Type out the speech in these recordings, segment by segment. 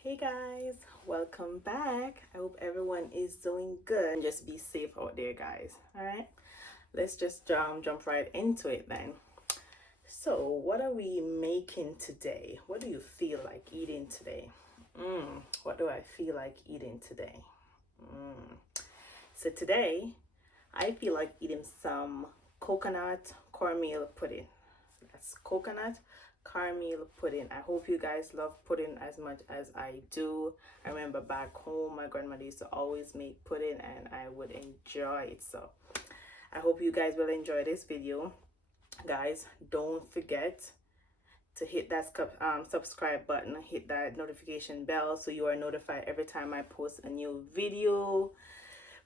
Hey guys, welcome back. I hope everyone is doing good and just be safe out there, guys. All right, let's just jump right into it then. So, what are we making today? What do you feel like eating today? What do I feel like eating today? So today, I feel like eating some coconut cornmeal pudding. That's coconut caramel pudding. I hope you guys love pudding as much as I do. I remember back home, my grandmother used to always make pudding and I would enjoy it. So I hope you guys will enjoy this video. Guys, don't forget to hit that subscribe button, hit that notification bell so you are notified every time I post a new video.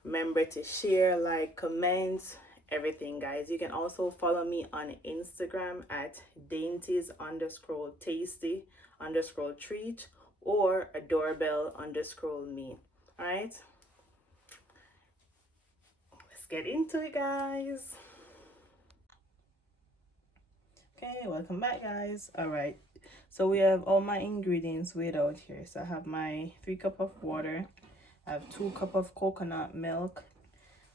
Remember to share, like, comment, everything, guys. You can also follow me on Instagram at dainties_tasty_treat or adorable_me. All right, let's get into it, guys. Okay, welcome back, guys. All right, so we have all my ingredients weighed out here. So I have my 3 cup of water, I have 2 cup of coconut milk,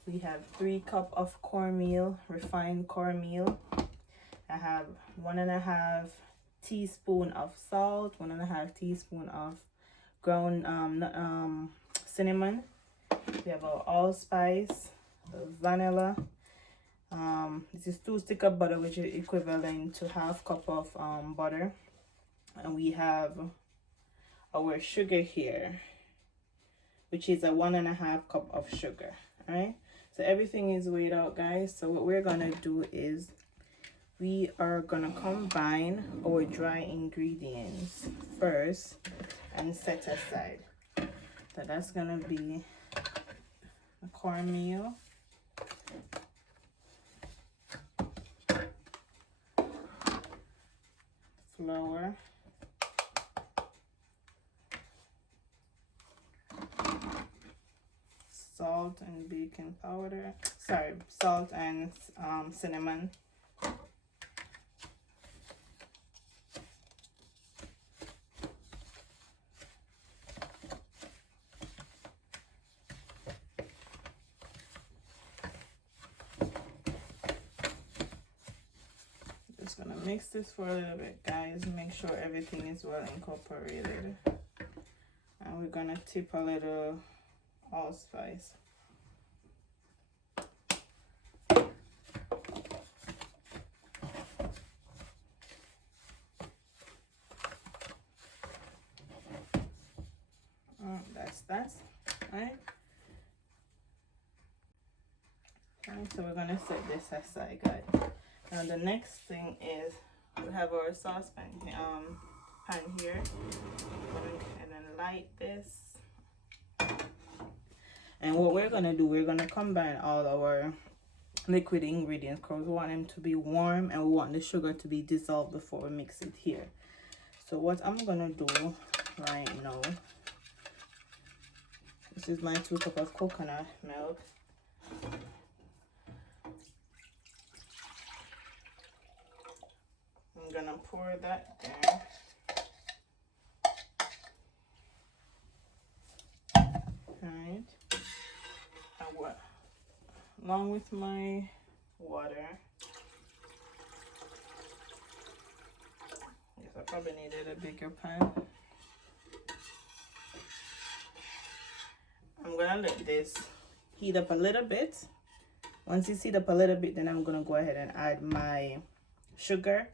we have 3 cup of cornmeal, refined cornmeal. I have 1.5 teaspoon of salt, 1.5 teaspoon of ground cinnamon. We have our allspice, vanilla. This is 2 sticks of butter, which is equivalent to 1/2 cup of butter. And we have our sugar here, which is a 1.5 cup of sugar. All right, so everything is weighed out, guys. So what we're gonna do is we are gonna combine our dry ingredients first and set aside. So that's gonna be the cornmeal, flour, salt and baking powder, salt and cinnamon, just gonna mix this for a little bit, guys. Make sure everything is well incorporated, and we're gonna tip a little allspice. That's right. So we're gonna set this aside, guys. Now the next thing is we have our saucepan pan here. And then light this. And what we're gonna do, we're gonna combine all our liquid ingredients because we want them to be warm and we want the sugar to be dissolved before we mix it here. So what I'm gonna do right now, this is my 2 cup of coconut milk. I'm gonna pour that there. Alright. Along with my water. Yes, I probably needed a bigger pan. I'm gonna let this heat up a little bit. Once it's heat up a little bit, then I'm gonna go ahead and add my sugar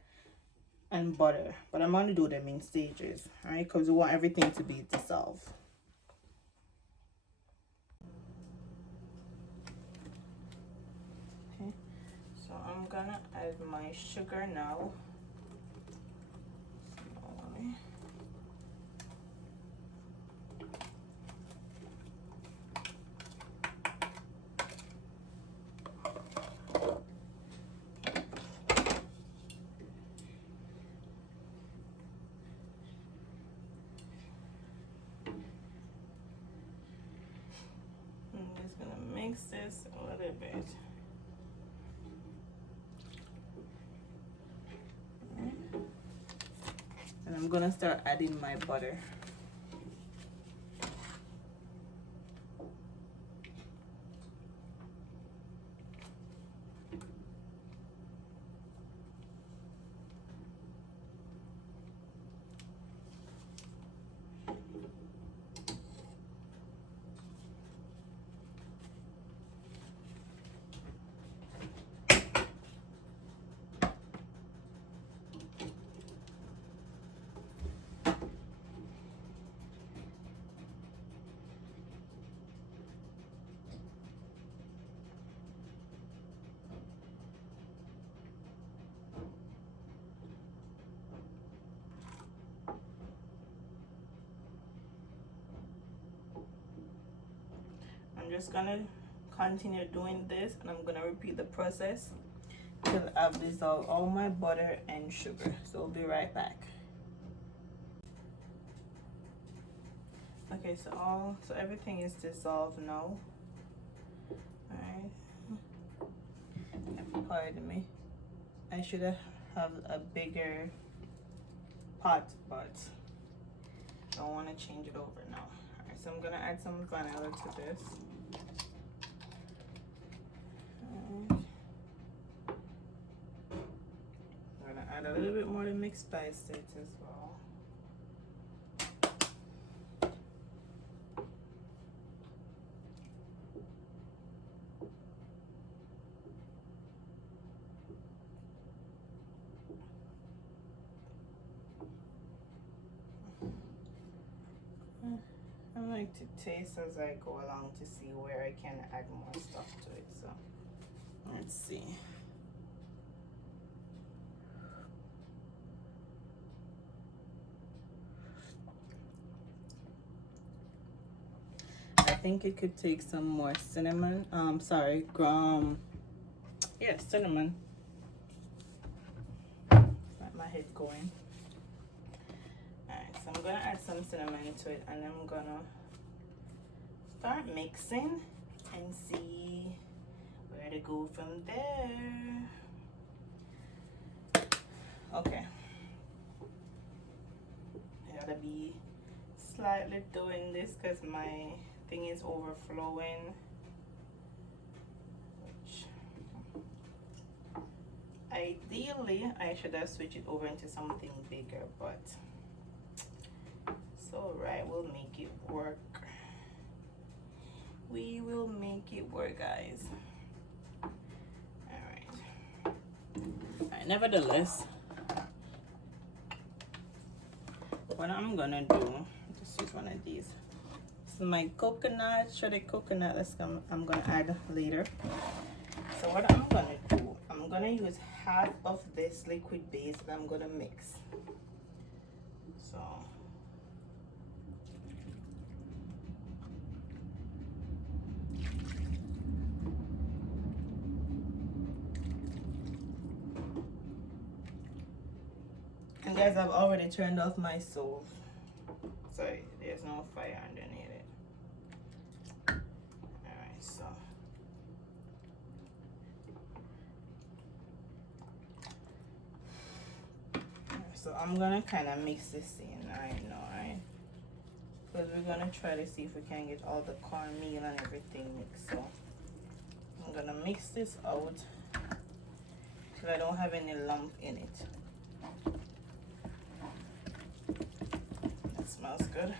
and butter, but I'm going to do them in stages, all right, because we want everything to be dissolved. Okay, so I'm gonna add my sugar now. Slowly. I'm just gonna mix this a little bit. And I'm gonna start adding my butter. just gonna continue doing this, and I'm gonna repeat the process till I've dissolved all my butter and sugar. So we'll be right back. Okay, so everything is dissolved now. Alright. Pardon me. I should have a bigger pot, but I don't want to change it over now. Alright, so I'm gonna add some vanilla to this. I'm gonna add a little bit more to mix spice to it as well. I like to taste as I go along to see where I can add more stuff to it. So let's see. I think it could take some more cinnamon. Sorry, yeah, cinnamon. Got my head going. Alright, so I'm gonna add some cinnamon to it, and I'm gonna start mixing and see where to go from there. Okay. I gotta be slightly doing this because my thing is overflowing. Which, ideally, I should have switched it over into something bigger, but it's alright, we'll make it work. We will make it work, guys. Alright, nevertheless, what I'm gonna do, just use one of these. This is my coconut, shredded coconut. I'm gonna add later. So what I'm gonna do, I'm gonna use half of this liquid base that I'm gonna mix. So and guys, I've already turned off my stove. Sorry, there's no fire underneath it. Alright, so I'm gonna kind of mix this in right now, right? Because we're gonna try to see if we can get all the cornmeal and everything mixed. So I'm gonna mix this out so I don't have any lump in it. Smells good.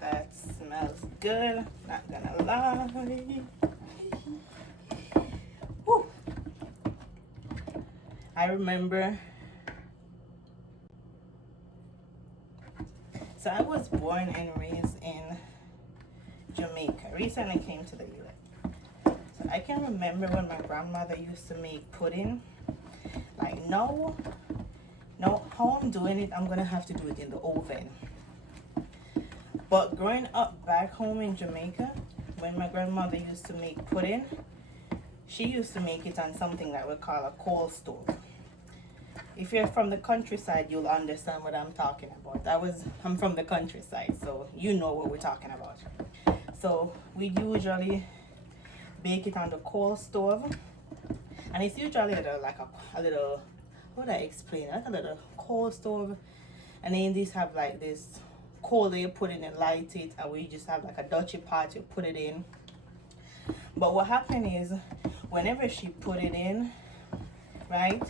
That smells good, not gonna lie. Woo. I remember, so I was born and raised in Jamaica. Recently came to the US. So I can remember when my grandmother used to make pudding. Like now how I'm doing it, I'm gonna have to do it in the oven. But growing up back home in Jamaica, when my grandmother used to make pudding, she used to make it on something that we call a coal stove. If you're from the countryside, you'll understand what I'm talking about. I'm from the countryside, so you know what we're talking about. So we usually bake it on the coal stove, and it's usually like a little, how would I explain it? Like a little coal stove, and then these have like this coal that you put in and light it, and we just have like a dutchy pot you put it in. But what happened is, whenever she put it in, right,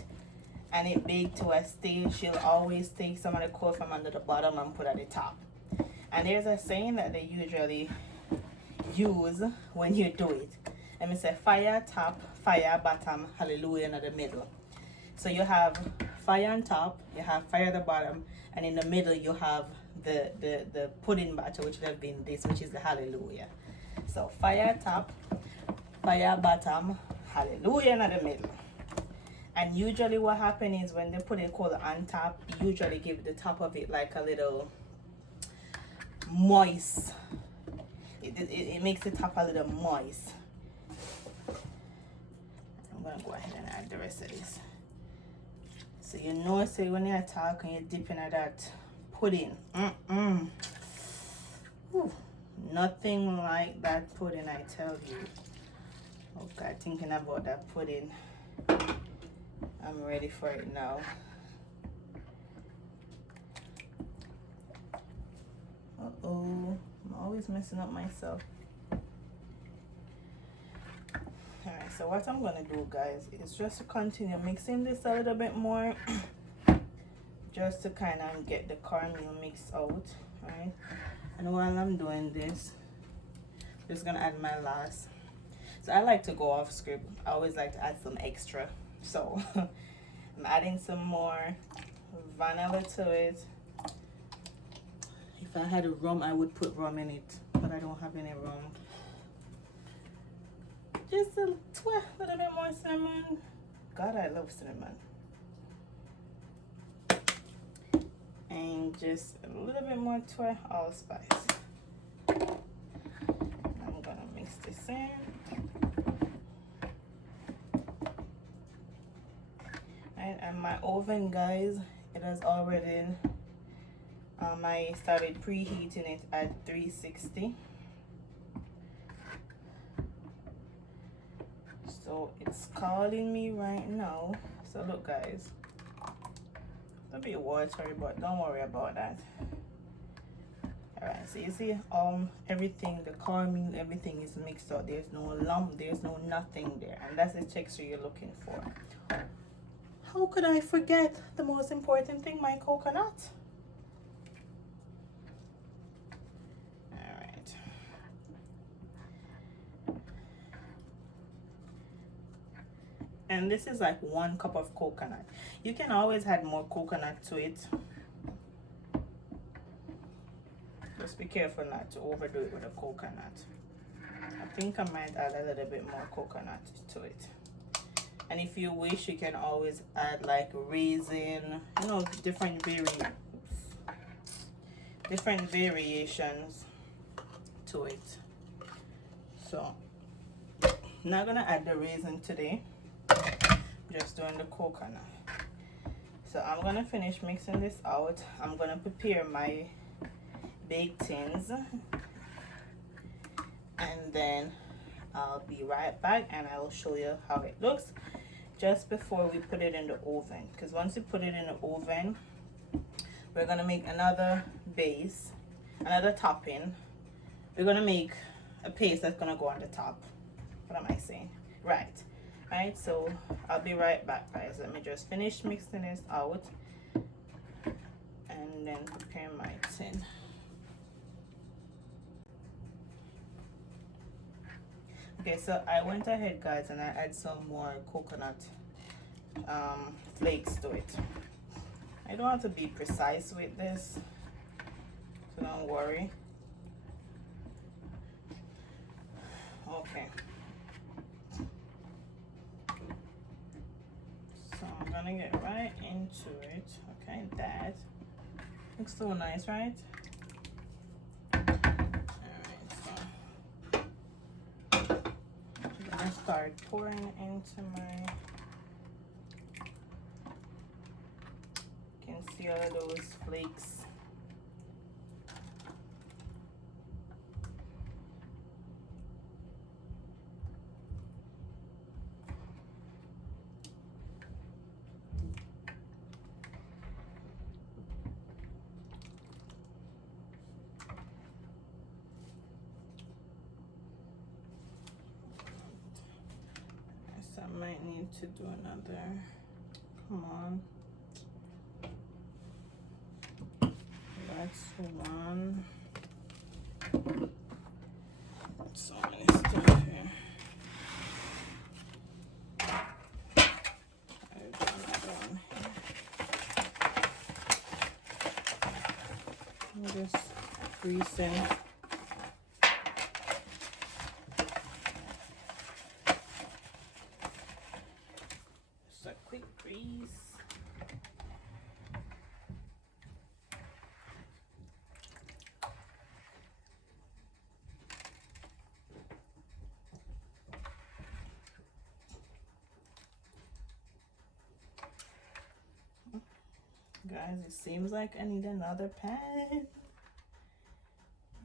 and it baked to a stage, she'll always take some of the coal from under the bottom and put at the top. And there's a saying that they usually use when you do it. Let me say, fire top, fire bottom, hallelujah in the middle. So you have fire on top, you have fire at the bottom, and in the middle you have the pudding batter, which would have been this, which is the hallelujah. So fire top, fire bottom, hallelujah in the middle. And usually what happens is when they put it coal on top, usually give the top of it like a little, moist. It makes the top a little moist. I'm gonna go ahead and add the rest of this. So you know, say when you're talking, you're dipping at that pudding. Ooh, nothing like that pudding, I tell you. Okay, thinking about that pudding. I'm ready for it now. Uh-oh, I'm always messing up myself. Alright, so what I'm gonna do, guys, is just to continue mixing this a little bit more. Just to kind of get the cornmeal mixed out, right? And while I'm doing this, I'm just gonna add my last. So I like to go off script. I always like to add some extra. So I'm adding some more vanilla to it. If I had a rum, I would put rum in it, but I don't have any rum. Just a little bit more cinnamon. God, I love cinnamon. And just a little bit more allspice. I'm gonna mix this in. And my oven, guys, it has already I started preheating it at 360. So it's calling me right now. So look, guys, a bit watery, but don't worry about that. All right, so you see everything, the cornmeal, everything is mixed up. There's no lump, there's no nothing there, and that's the texture you're looking for. How could I forget the most important thing, my coconut? All right. And this is like 1 cup of coconut. You can always add more coconut to it. Just be careful not to overdo it with the coconut. I think I might add a little bit more coconut to it. And if you wish, you can always add like raisin, you know, different variations to it. So I'm not gonna add the raisin today, just doing the coconut. So I'm gonna finish mixing this out. I'm gonna prepare my baked tins, and then I'll be right back and I will show you how it looks just before we put it in the oven. Because once you put it in the oven, we're gonna make another base, another topping. We're gonna make a paste that's gonna go on the top. What am I saying? Right, so I'll be right back, guys. Let me just finish mixing this out and then prepare my tin. Okay, so I went ahead, guys, and I add some more coconut flakes to it. I don't have to be precise with this, so don't worry. Okay. So I'm gonna get right into it. Okay, that looks so nice, right? Alright, so I'm gonna start pouring into my, you can see all of those flakes. I might need to do another. Come on. That's one. That's so many stuff here. I've done here. I'm just greasing. guys, it seems like I need another pan.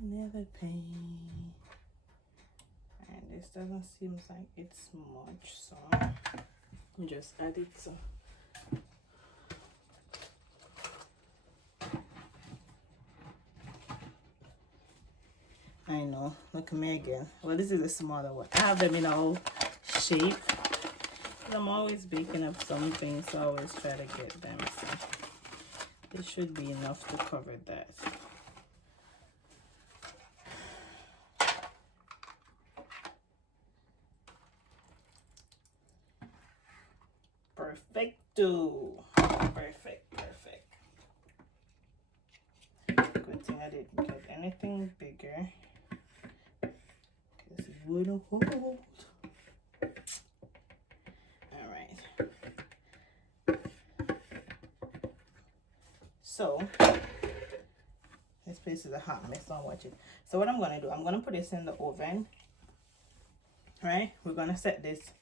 Another pan. And this doesn't seem like it's much, so I'll just add it. So I know, look at me again. Well, this is a smaller one. I have them in all shape. I'm always baking up something, so I always try to get them. So it should be enough to cover that. Perfecto. Perfect, perfect. Good thing I didn't get anything bigger, because it wouldn't hold. Alright. So this place is a hot mess, don't watch it. So what I'm gonna do, I'm gonna put this in the oven. Right? We're gonna set this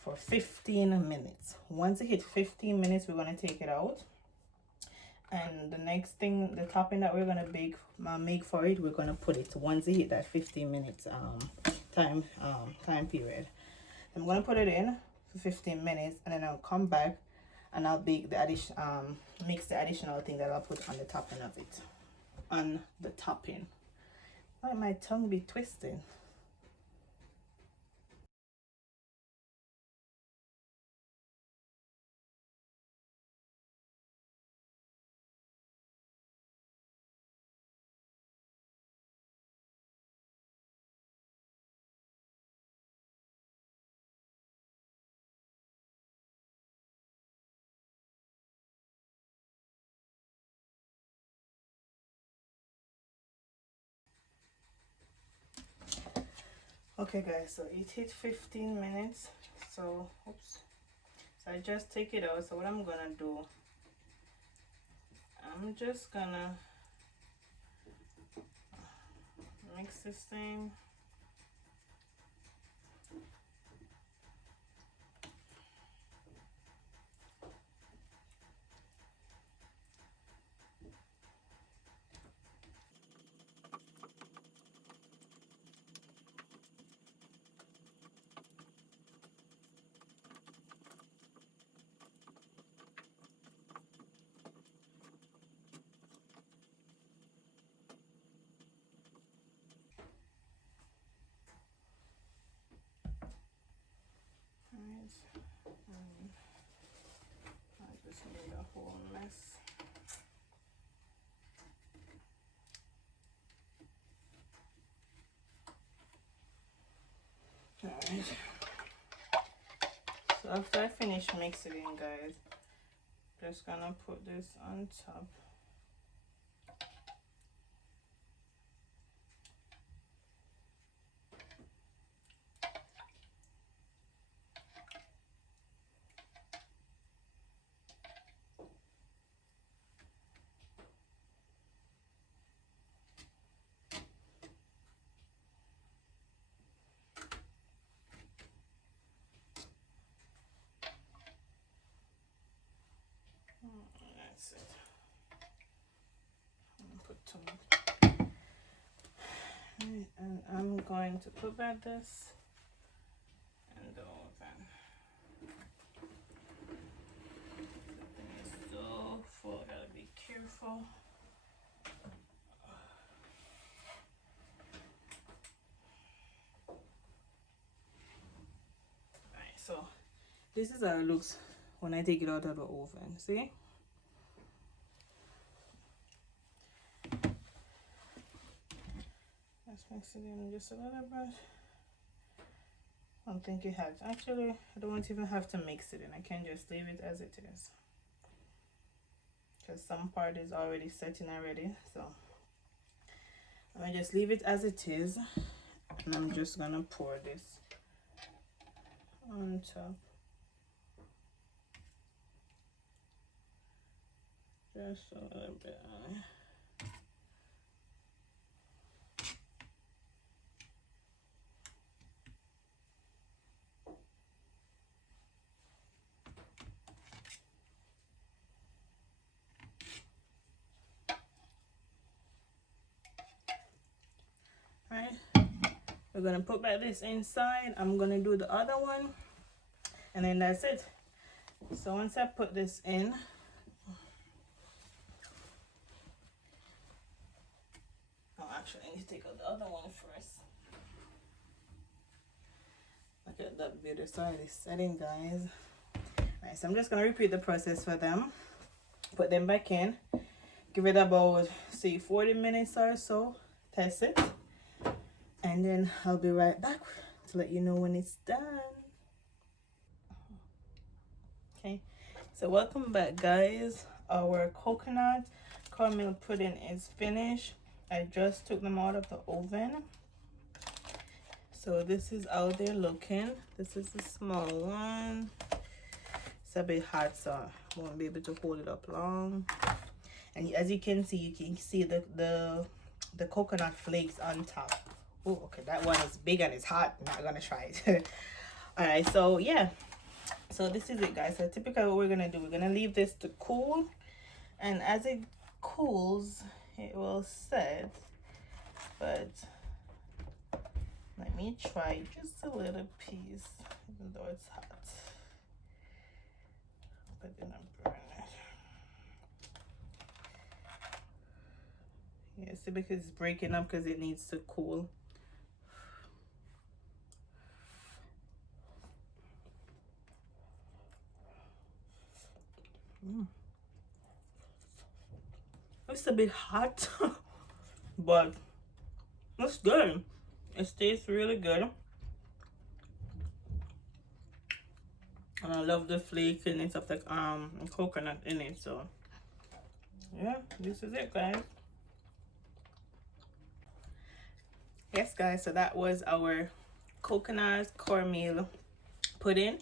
for 15 minutes. Once it hits 15 minutes, we're gonna take it out. And the next thing, the topping that we're gonna make for it, we're gonna put it once it hit that 15 minutes time period. I'm gonna put it in for 15 minutes, and then I'll come back and I'll bake the mix the additional thing that I'll put on the topping of it. On the topping. Why my tongue be twisting? Okay guys, so it hit 15 minutes. So oops. So I just take it out. So what I'm gonna do, I'm just gonna mix this thing. I just made a whole mess. Alright. So after I finish mixing it, guys, just gonna put this on top. That's it. Put some. And I'm going to put back this in the oven. The thing is so full, I gotta be careful. Alright, so this is how it looks when I take it out of the oven. See? Let's mix it in just a little bit. I don't think it has. Actually, I don't even have to mix it in. I can just leave it as it is, because some part is already set in already. So I'm gonna just leave it as it is, and I'm just gonna pour this on top. Just a little bit. We're gonna put back this inside. I'm gonna do the other one, and then that's it. So once I put this in, oh, actually I need to take out the other one first. Look at that beauty side is setting, guys. Alright, so I'm just gonna repeat the process for them. Put them back in, give it about say 40 minutes or so, test it, and then I'll be right back to let you know when it's done. Okay, so welcome back, guys. Our coconut cornmeal pudding is finished. I just took them out of the oven. So this is how they're looking. This is the small one. It's a bit hot, so I won't be able to hold it up long. And as you can see the coconut flakes on top. Oh, okay, that one is big and it's hot. I'm not gonna try it. All right, so yeah, so this is it, guys. So typically what we're gonna do, we're gonna leave this to cool, and as it cools it will set. But let me try just a little piece, even though it's hot. But then I'm burning it. Yeah, see, because it's breaking up because it needs to cool. It's a bit hot, but it's good. It tastes really good. And I love the flakiness of the coconut in it. So yeah, this is it, guys. Yes, guys, so that was our coconut cornmeal pudding.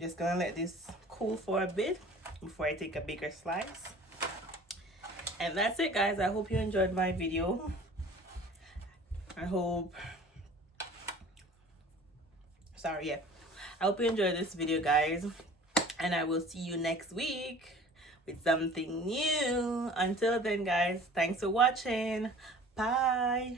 Just gonna let this cool for a bit before I take a bigger slice. And that's it, guys. I hope you enjoyed my video. I hope you enjoyed this video, guys, and I will see you next week with something new. Until then, guys, thanks for watching. Bye.